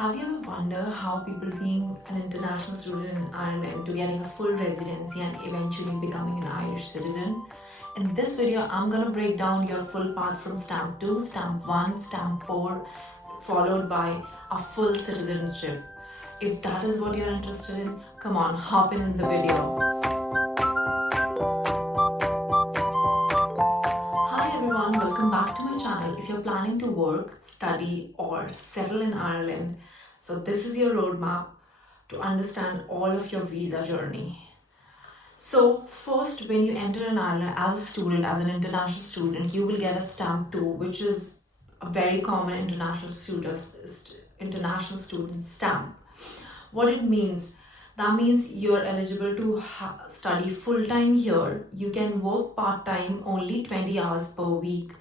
Have you ever wondered how people being an international student in Ireland to getting a full residency and eventually becoming an Irish citizen? In this video, I'm gonna break down your full path from stamp 2, stamp 1, stamp 4, followed by a full citizenship. If that is what you're interested in, come on, hop in the video. Hi everyone, welcome back to my channel. If you're planning to work, study or settle in Ireland, so this is your roadmap to understand all of your visa journey. So first, when you enter in Ireland as a student, as an international student, you will get a stamp 2, which is a very common international student stamp. What it means, that means you're eligible to study full-time here. You can work part-time only 20 hours per week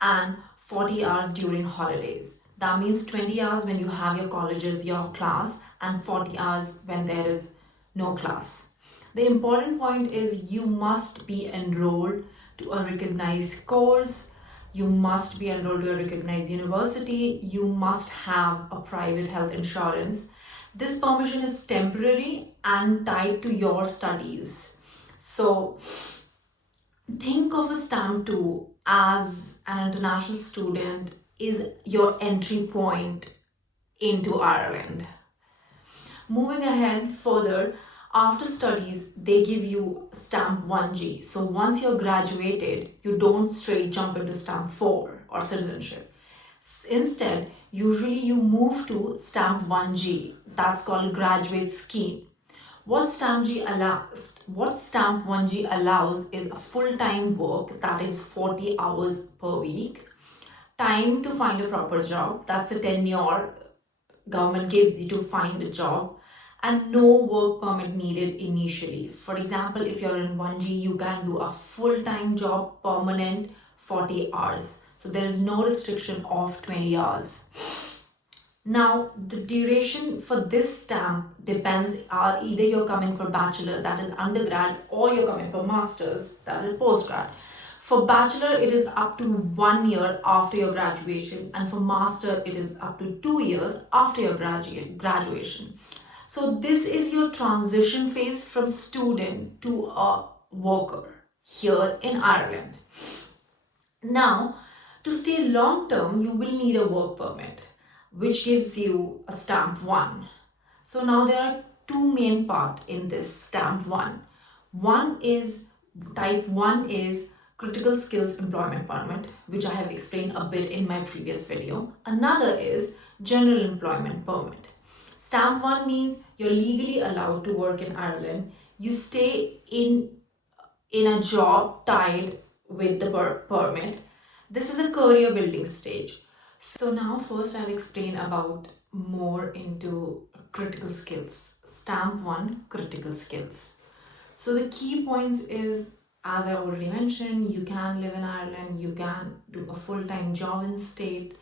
and 40 hours during holidays. That means 20 hours when you have your colleges, your class, and 40 hours when there is no class. The important point is you must be enrolled to a recognized course. You must be enrolled to a recognized university. You must have a private health insurance. This permission is temporary and tied to your studies. So think of a stamp 2 as an international student is your entry point into Ireland. Moving ahead further, after studies, they give you stamp 1G. So once you're graduated, you don't straight jump into stamp 4 or citizenship. Instead, usually you move to stamp 1G. That's called graduate scheme. What stamp 1G allows is a full-time work, that is 40 hours per week. Time to find a proper job, that's a tenure government gives you to find a job, and no work permit needed initially. For example, if you're in 1G, you can do a full-time job, permanent, 40 hours. So there is no restriction of 20 hours. Now, the duration for this stamp depends, either you're coming for bachelor, that is undergrad, or you're coming for master's, that is postgrad. For bachelor, it is up to 1 year after your graduation, and for master, it is up to 2 years after your graduation. So this is your transition phase from student to a worker here in Ireland. Now, to stay long term, you will need a work permit, which gives you a stamp 1. So now there are two main parts in this stamp 1. Type 1 is critical skills employment permit, which I have explained a bit in my previous video. Another is general employment permit. Stamp 1 means you're legally allowed to work in Ireland. You stay in a job tied with the permit. This is a career building stage. So now first I'll explain about more into critical skills. Stamp 1, critical skills. So the key points is, as I already mentioned, you can live in Ireland, you can do a full-time job in state,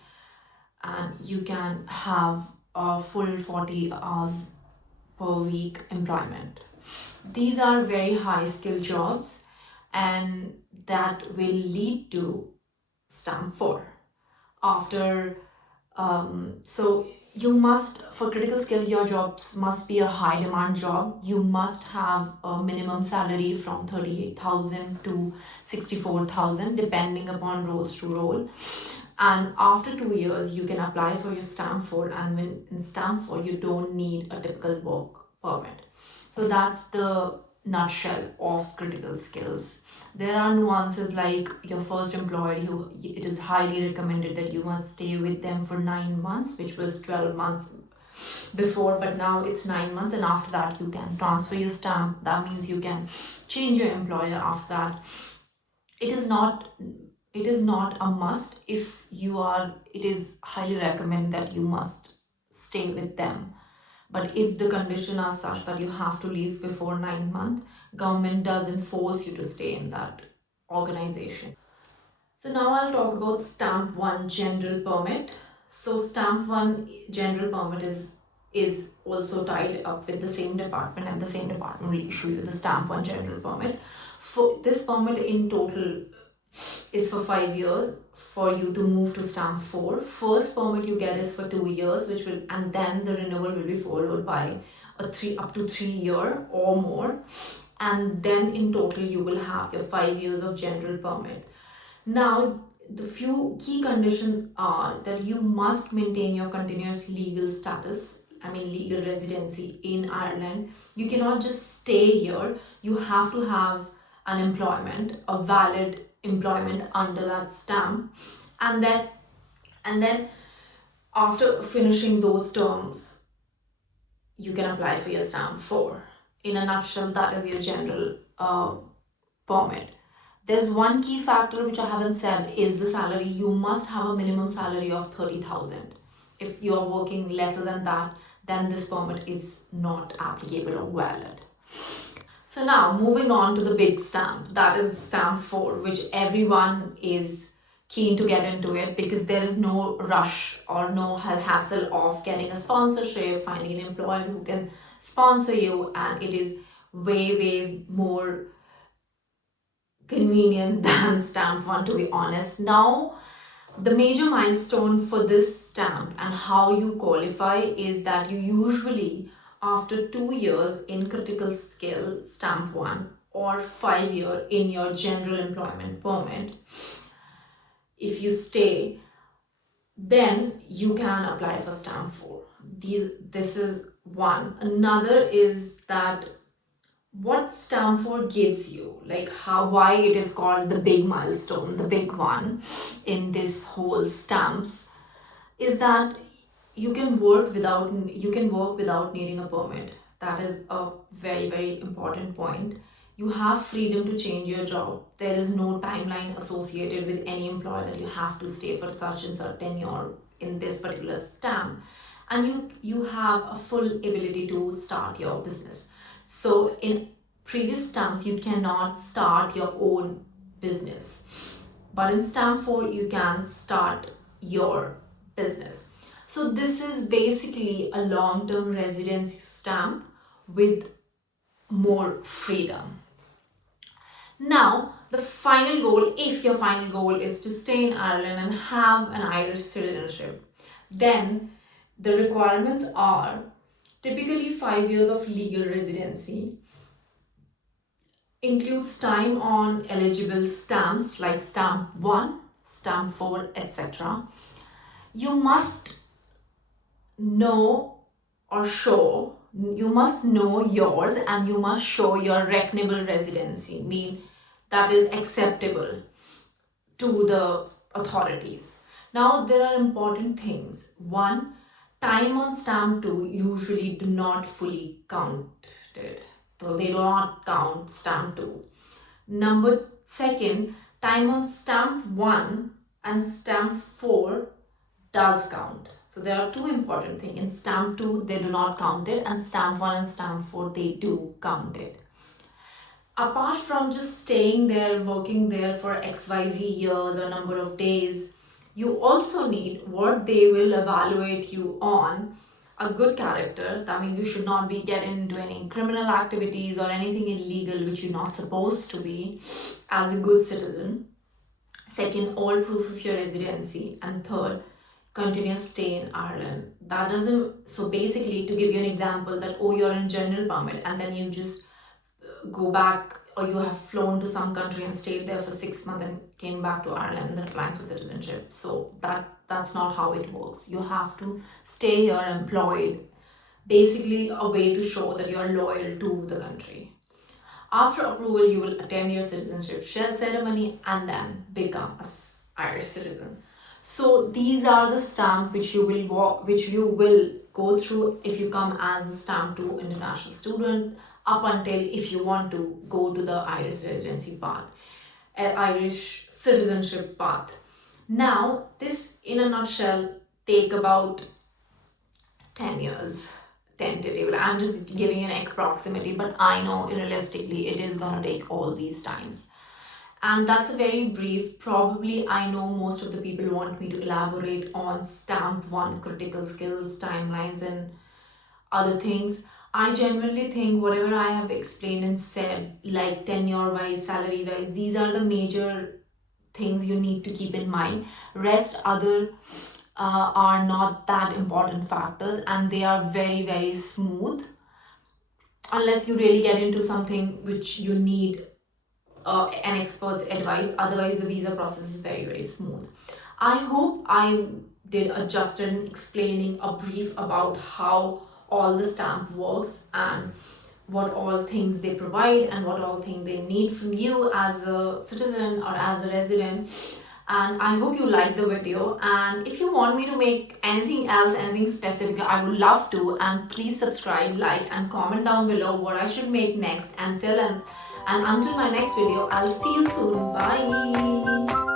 and you can have a full 40 hours per week employment. These are very high skill jobs, and that will lead to stamp 4. So you must, for critical skill, your jobs must be a high demand job. You must have a minimum salary from 38,000 to 64,000 depending upon roles to role. And after 2 years, you can apply for your stamp 4, and when in stamp 4, you don't need a typical work permit. So that's the nutshell of critical skills. There are nuances like your first employer, it is highly recommended that you must stay with them for 9 months, which was 12 months before, but now it's 9 months, and after that you can transfer your stamp. That means you can change your employer after that. It is not a must. If you are, it is highly recommended that you must stay with them. But if the condition is such that you have to leave before 9 months, government doesn't force you to stay in that organization. So now I'll talk about stamp 1 general permit. So stamp 1 general permit is also tied up with the same department, and the same department will issue you the stamp 1 general permit. For this permit in total is for 5 years. for you to move to stamp 4. First permit you get is for 2 years, and then the renewal will be followed by a 3 up to 3 year or more, and then in total you will have your 5 years of general permit. Now, the few key conditions are that you must maintain your continuous legal status, legal residency in Ireland. You cannot just stay here. You have to have an employment, a valid employment under that stamp, and then after finishing those terms, you can apply for your stamp 4. In a nutshell, that is your general permit. There's one key factor which I haven't said is the salary. You must have a minimum salary of 30,000. If you are working lesser than that, then this permit is not applicable or valid. So now moving on to the big stamp, that is stamp 4, which everyone is keen to get into it because there is no rush or no hassle of getting a sponsorship, finding an employer who can sponsor you, and it is way more convenient than stamp 1, to be honest. Now, the major milestone for this stamp and how you qualify is that you usually, after 2 years in critical skill stamp 1 or 5 year in your general employment permit, if you stay, then you can apply for stamp 4. This is one. Another is that what stamp 4 gives you, why it is called the big milestone, the big one in this whole stamps, is that you can work without needing a permit. That is a very important point. You have freedom to change your job. There is no timeline associated with any employer that you have to stay for such and such tenure in this particular stamp, and you have a full ability to start your business. So in previous stamps, you cannot start your own business. But in stamp 4, you can start your business. So this is basically a long-term residency stamp with more freedom. Now, the final goal, if your final goal is to stay in Ireland and have an Irish citizenship, then the requirements are typically 5 years of legal residency, includes time on eligible stamps like stamp 1, stamp 4, etc. You must know yours, and you must show your reckonable residency, mean that is acceptable to the authorities. Now, there are important things. One, time on stamp 2 usually do not fully counted. So they do not count stamp 2. Second, time on stamp 1 and stamp 4 does count. So there are two important things. In stamp 2, they do not count it, and stamp 1 and stamp 4, they do count it. Apart from just staying there, working there for XYZ years or number of days, you also need what they will evaluate you on, a good character. That means you should not be getting into any criminal activities or anything illegal which you're not supposed to be as a good citizen. Second, all proof of your residency. And third, continuous stay in Ireland. So basically, to give you an example, that you're in general permit and then you just go back, or you have flown to some country and stayed there for 6 months and came back to Ireland and then applying for citizenship. So that's not how it works. You have to stay here employed, basically a way to show that you're loyal to the country. After approval, you will attend your citizenship ceremony and then become an Irish citizen. So these are the stamps which you will go through if you come as a stamp 2 international student, up until if you want to go to the Irish residency path, Irish citizenship path. Now, this in a nutshell take about 10 years tentatively. I'm just giving an approximate, but I know realistically it is going to take all these times. And that's a very brief. Probably I know most of the people want me to elaborate on stamp 1 critical skills, timelines and other things. I generally think whatever I have explained and said, like tenure wise, salary wise, these are the major things you need to keep in mind. Rest other are not that important factors, and they are very, very smooth unless you really get into something which you need an expert's advice. Otherwise, the visa process is very, very smooth. I hope I did a justice in explaining a brief about how all the stamp works and what all things they provide and what all things they need from you as a citizen or as a resident. And I hope you like the video, and if you want me to make anything else, anything specific, I would love to. And please subscribe, like and comment down below what I should make next. And until my next video, I'll see you soon. Bye.